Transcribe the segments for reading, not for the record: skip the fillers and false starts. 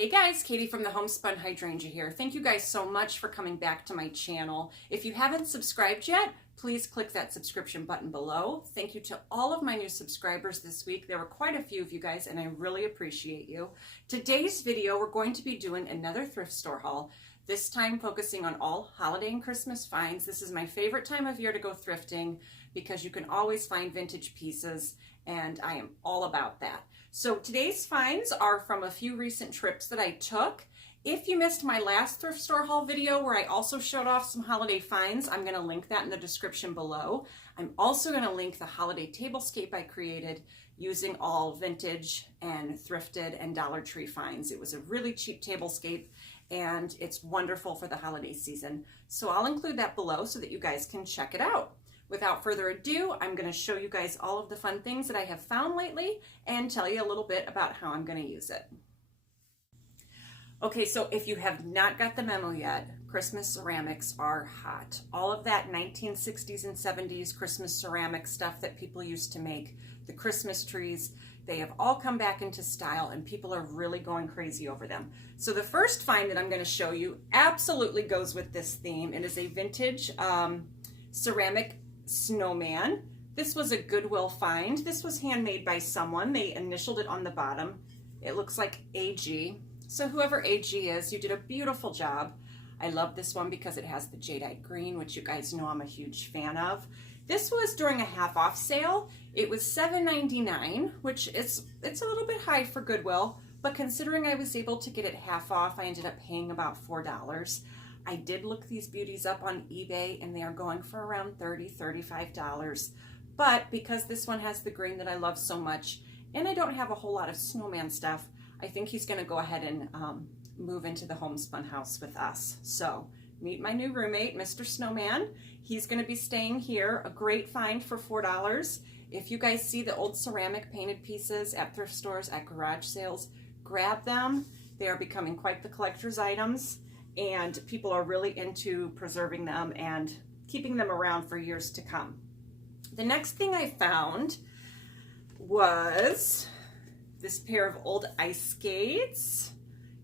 Hey guys, Katie from the Homespun Hydrangea here. Thank you guys so much for coming back to my channel. If you haven't subscribed yet, please click that subscription button below. Thank you to all of my new subscribers this week. There were quite a few of you guys and I really appreciate you. Today's video, we're going to be doing another thrift store haul, this time focusing on all holiday and Christmas finds. This is my favorite time of year to go thrifting because you can always find vintage pieces and I am all about that. So today's finds are from a few recent trips that I took. If you missed my last thrift store haul video where I also showed off some holiday finds, I'm going to link that in the description below. I'm also going to link the holiday tablescape I created using all vintage and thrifted and Dollar Tree finds. It was a really cheap tablescape and it's wonderful for the holiday season. So I'll include that below so that you guys can check it out. Without further ado, I'm going to show you guys all of the fun things that I have found lately and tell you a little bit about how I'm going to use it. Okay, so if you have not got the memo yet, Christmas ceramics are hot. All of that 1960s and 70s Christmas ceramic stuff that people used to make, the Christmas trees, they have all come back into style and people are really going crazy over them. So the first find that I'm going to show you absolutely goes with this theme. It is a vintage ceramic snowman. This was a Goodwill find. This was handmade by someone. They initialed it on the bottom. It looks like AG. So whoever AG is, you did a beautiful job. I love this one because it has the jadeite green, which you guys know I'm a huge fan of. This was during a half off sale. It was $7.99, which it's a little bit high for Goodwill, but considering I was able to get it half off, I ended up paying about $4. I did look these beauties up on eBay and they are going for around $30, $35. But because this one has the green that I love so much and I don't have a whole lot of snowman stuff, I think he's going to go ahead and move into the homespun house with us. So meet my new roommate, Mr. Snowman. He's going to be staying here. A great find for $4. If you guys see the old ceramic painted pieces at thrift stores, at garage sales, grab them. They are becoming quite the collector's items. And people are really into preserving them and keeping them around for years to come. The next thing I found was this pair of old ice skates.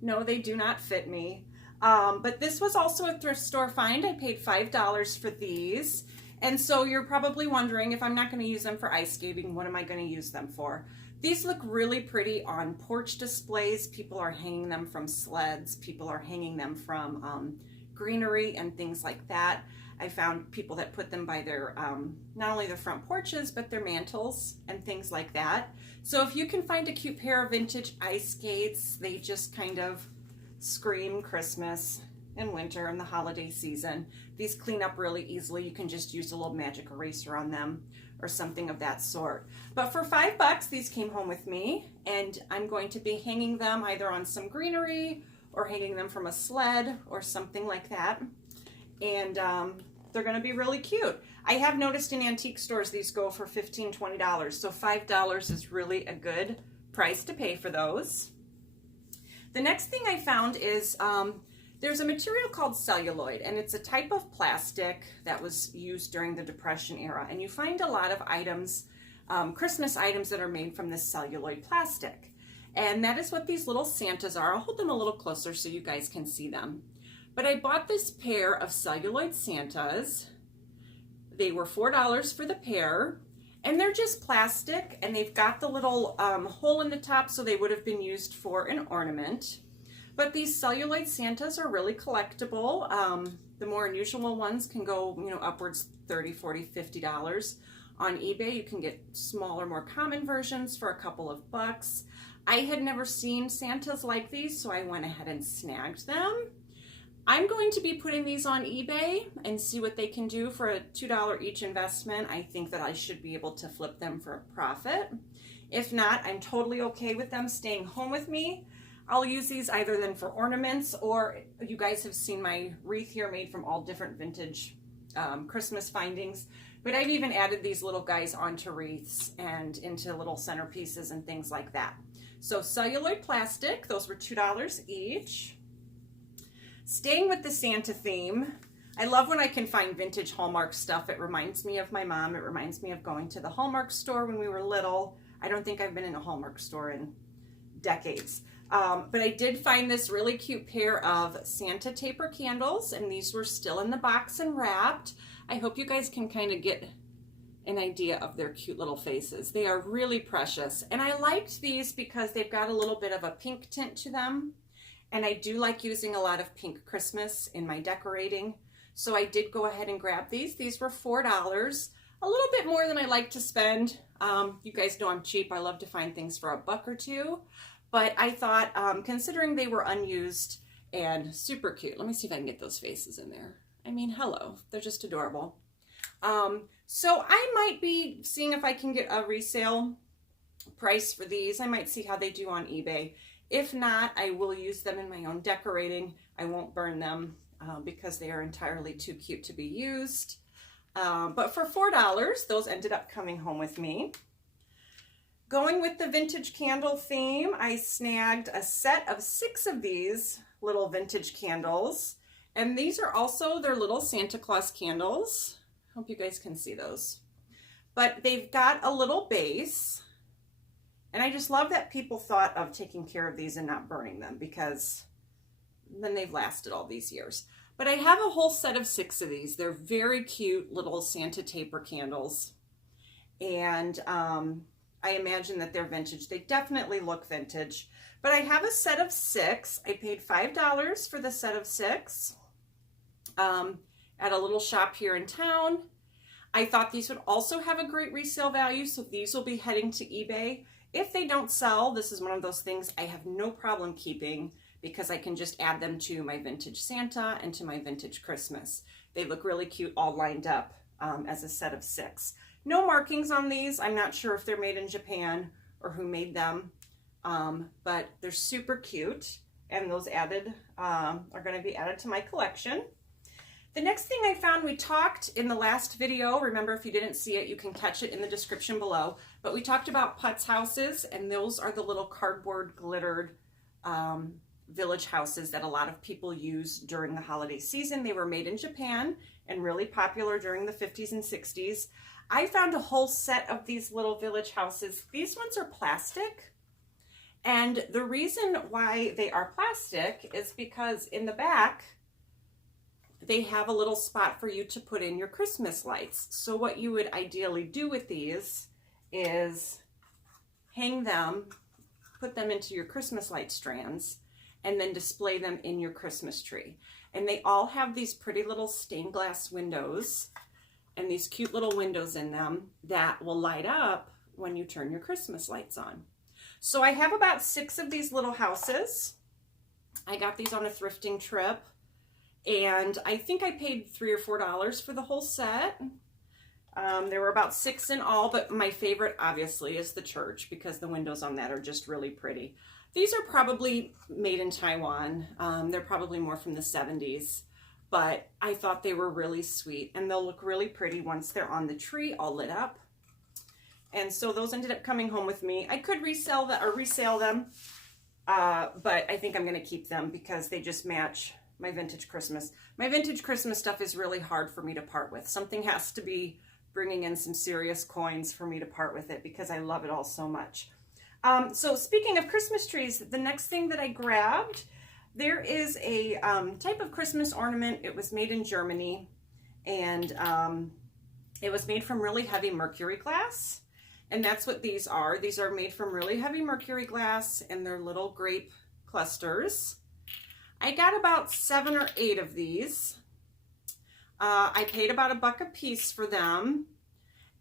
No, they do not fit me. But this was also a thrift store find. I paid $5 for these. And so you're probably wondering, if I'm not going to use them for ice skating, what am I going to use them for? These look really pretty on porch displays. People are hanging them from sleds. People are hanging them from greenery and things like that. I found people that put them by their, not only their front porches, but their mantles and things like that. So if you can find a cute pair of vintage ice skates, they just kind of scream Christmas and winter and the holiday season. These clean up really easily. You can just use a little magic eraser on them or something of that sort. But for $5, these came home with me and I'm going to be hanging them either on some greenery or hanging them from a sled or something like that. And they're going to be really cute. I have noticed in antique stores these go for $15, $20, so $5 is really a good price to pay for those. The next thing I found is there's a material called celluloid, and it's a type of plastic that was used during the Depression era. And you find a lot of items, Christmas items that are made from this celluloid plastic. And that is what these little Santas are. I'll hold them a little closer so you guys can see them. But I bought this pair of Celluloid Santas. They were $4 for the pair. And they're just plastic, and they've got the little hole in the top, so they would have been used for an ornament. But these Celluloid Santas are really collectible. The more unusual ones can go, upwards $30, $40, $50. On eBay, you can get smaller, more common versions for a couple of bucks. I had never seen Santas like these, so I went ahead and snagged them. I'm going to be putting these on eBay and see what they can do for a $2 each investment. I think that I should be able to flip them for a profit. If not, I'm totally okay with them staying home with me. I'll use these either then for ornaments, or you guys have seen my wreath here made from all different vintage Christmas findings. But I've even added these little guys onto wreaths and into little centerpieces and things like that. So celluloid plastic, those were $2 each. Staying with the Santa theme, I love when I can find vintage Hallmark stuff. It reminds me of my mom. It reminds me of going to the Hallmark store when we were little. I don't think I've been in a Hallmark store in decades. But I did find this really cute pair of Santa taper candles, and these were still in the box and wrapped. I hope you guys can kind of get an idea of their cute little faces. They are really precious. And I liked these because they've got a little bit of a pink tint to them. And I do like using a lot of pink Christmas in my decorating. So I did go ahead and grab these. These were $4, a little bit more than I like to spend. You guys know I'm cheap. I love to find things for $1 or $2. But I thought, considering they were unused and super cute, let me see if I can get those faces in there. I mean, hello, they're just adorable. So I might be seeing if I can get a resale price for these. I might see how they do on eBay. If not, I will use them in my own decorating. I won't burn them because they are entirely too cute to be used. But for $4, those ended up coming home with me. Going with the vintage candle theme, I snagged a set of 6 of these little vintage candles. And these are also their little Santa Claus candles. Hope you guys can see those. But they've got a little base. And I just love that people thought of taking care of these and not burning them, because then they've lasted all these years. But I have a whole set of 6 of these. They're very cute little Santa taper candles. And I imagine that they're vintage. They definitely look vintage. But I have a set of 6. I paid $5 for the set of 6 at a little shop here in town. I thought these would also have a great resale value, so these will be heading to eBay. If they don't sell, this is one of those things I have no problem keeping, because I can just add them to my vintage Santa and to my vintage Christmas. They look really cute all lined up as a set of 6. No markings on these. I'm not sure if they're made in Japan or who made them, but they're super cute, and those added are going to be added to my collection. The next thing I found, we talked in the last video, remember if you didn't see it, you can catch it in the description below, but we talked about putz houses, and those are the little cardboard glittered village houses that a lot of people use during the holiday season. They were made in Japan and really popular during the 50s and 60s. I found a whole set of these little village houses. These ones are plastic, and the reason why they are plastic is because in the back, they have a little spot for you to put in your Christmas lights. So what you would ideally do with these is hang them, put them into your Christmas light strands, and then display them in your Christmas tree. And they all have these pretty little stained glass windows and these cute little windows in them that will light up when you turn your Christmas lights on. So I have about 6 of these little houses. I got these on a thrifting trip. And I think I paid $3 or $4 for the whole set. There were about 6 in all, but my favorite obviously is the church, because the windows on that are just really pretty. These are probably made in Taiwan. They're probably more from the 70s, but I thought they were really sweet, and they'll look really pretty once they're on the tree all lit up. And so those ended up coming home with me. I could resell them, but I think I'm going to keep them because they just match my vintage Christmas. My vintage Christmas stuff is really hard for me to part with. Something has to be bringing in some serious coins for me to part with it, because I love it all so much. So speaking of Christmas trees, the next thing that I grabbed, there is a type of Christmas ornament. It was made in Germany, and it was made from really heavy mercury glass. And that's what these are. These are made from really heavy mercury glass, and they're little grape clusters. I got about 7 or 8 of these. I paid about $1 a piece for them,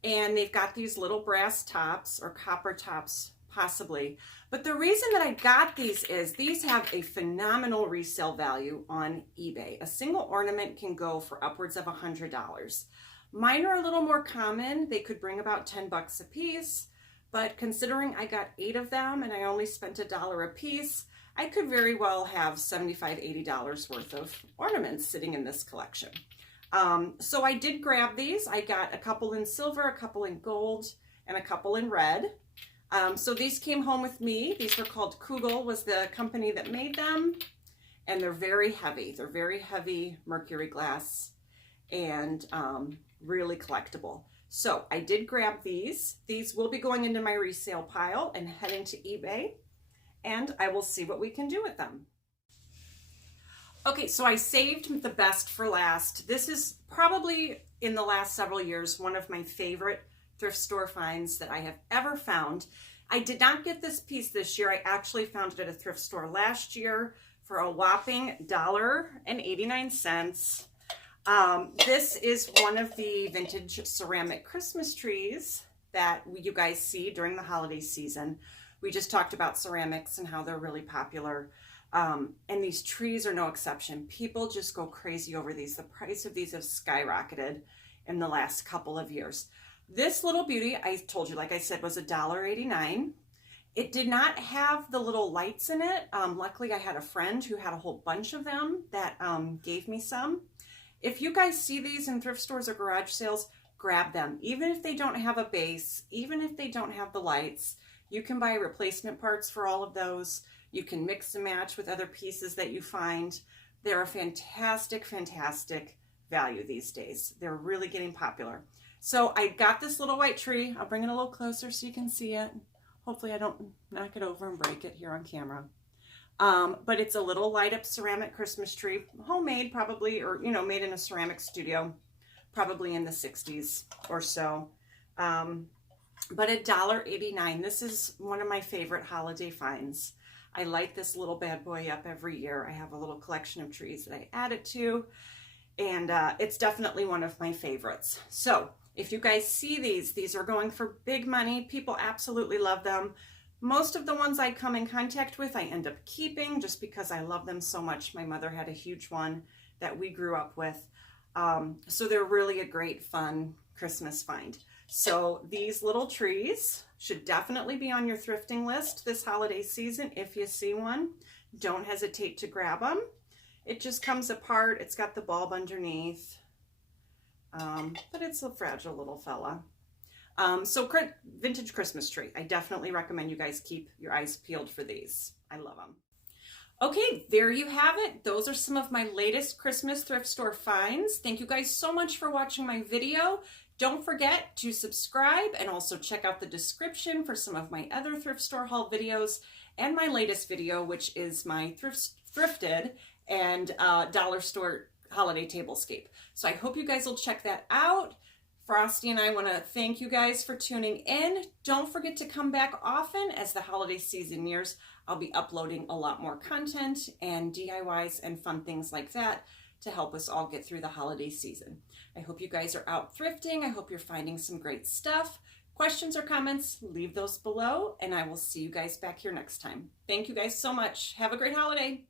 and they've got these little brass tops, or copper tops possibly. But the reason that I got these is these have a phenomenal resale value on eBay. A single ornament can go for upwards of $100. Mine are a little more common. They could bring about $10 a piece, but considering I got 8 of them and I only spent $1 a piece, I could very well have $75, $80 worth of ornaments sitting in this collection. So I did grab these. I got a couple in silver, a couple in gold, and a couple in red. So these came home with me. These were called Kugel, was the company that made them. And they're very heavy. They're very heavy mercury glass and really collectible. So I did grab these. These will be going into my resale pile and heading to eBay. and I will see what we can do with them. Okay, so I saved the best for last. This is probably, in the last several years, one of my favorite thrift store finds that I have ever found. I did not get this piece this year. I actually found it at a thrift store last year for a whopping $1.89. This is one of the vintage ceramic Christmas trees that you guys see during the holiday season. We just talked about ceramics and how they're really popular. And these trees are no exception. People just go crazy over these. The price of these have skyrocketed in the last couple of years. This little beauty, I told you, like I said, was $1.89. It did not have the little lights in it. Luckily, I had a friend who had a whole bunch of them that gave me some. If you guys see these in thrift stores or garage sales, grab them. Even if they don't have a base, even if they don't have the lights, you can buy replacement parts for all of those. You can mix and match with other pieces that you find. They're a fantastic, fantastic value these days. They're really getting popular. So I got this little white tree. I'll bring it a little closer so you can see it. Hopefully I don't knock it over and break it here on camera. But it's a little light up ceramic Christmas tree, homemade probably, or made in a ceramic studio, probably in the 60s or so. But $1.89. This is one of my favorite holiday finds. I light this little bad boy up every year. I have a little collection of trees that I add it to, and it's definitely one of my favorites. So if you guys see these are going for big money. People absolutely love them. Most of the ones I come in contact with, I end up keeping just because I love them so much. My mother had a huge one that we grew up with. So they're really a great, fun Christmas find. So these little trees should definitely be on your thrifting list this holiday season. If you see one, don't hesitate to grab them. It just comes apart. It's got the bulb underneath, but it's a fragile little fella. So vintage Christmas tree. I definitely recommend you guys keep your eyes peeled for these. I love them. Okay, there you have it. Those are some of my latest Christmas thrift store finds. Thank you guys so much for watching my video. Don't forget to subscribe and also check out the description for some of my other thrift store haul videos and my latest video, which is my thrifted and dollar store holiday tablescape. So I hope you guys will check that out. Frosty and I want to thank you guys for tuning in. Don't forget to come back often as the holiday season nears. I'll be uploading a lot more content and DIYs and fun things like that to help us all get through the holiday season. I hope you guys are out thrifting. I hope you're finding some great stuff. Questions or comments, leave those below, and I will see you guys back here next time. Thank you guys so much. Have a great holiday.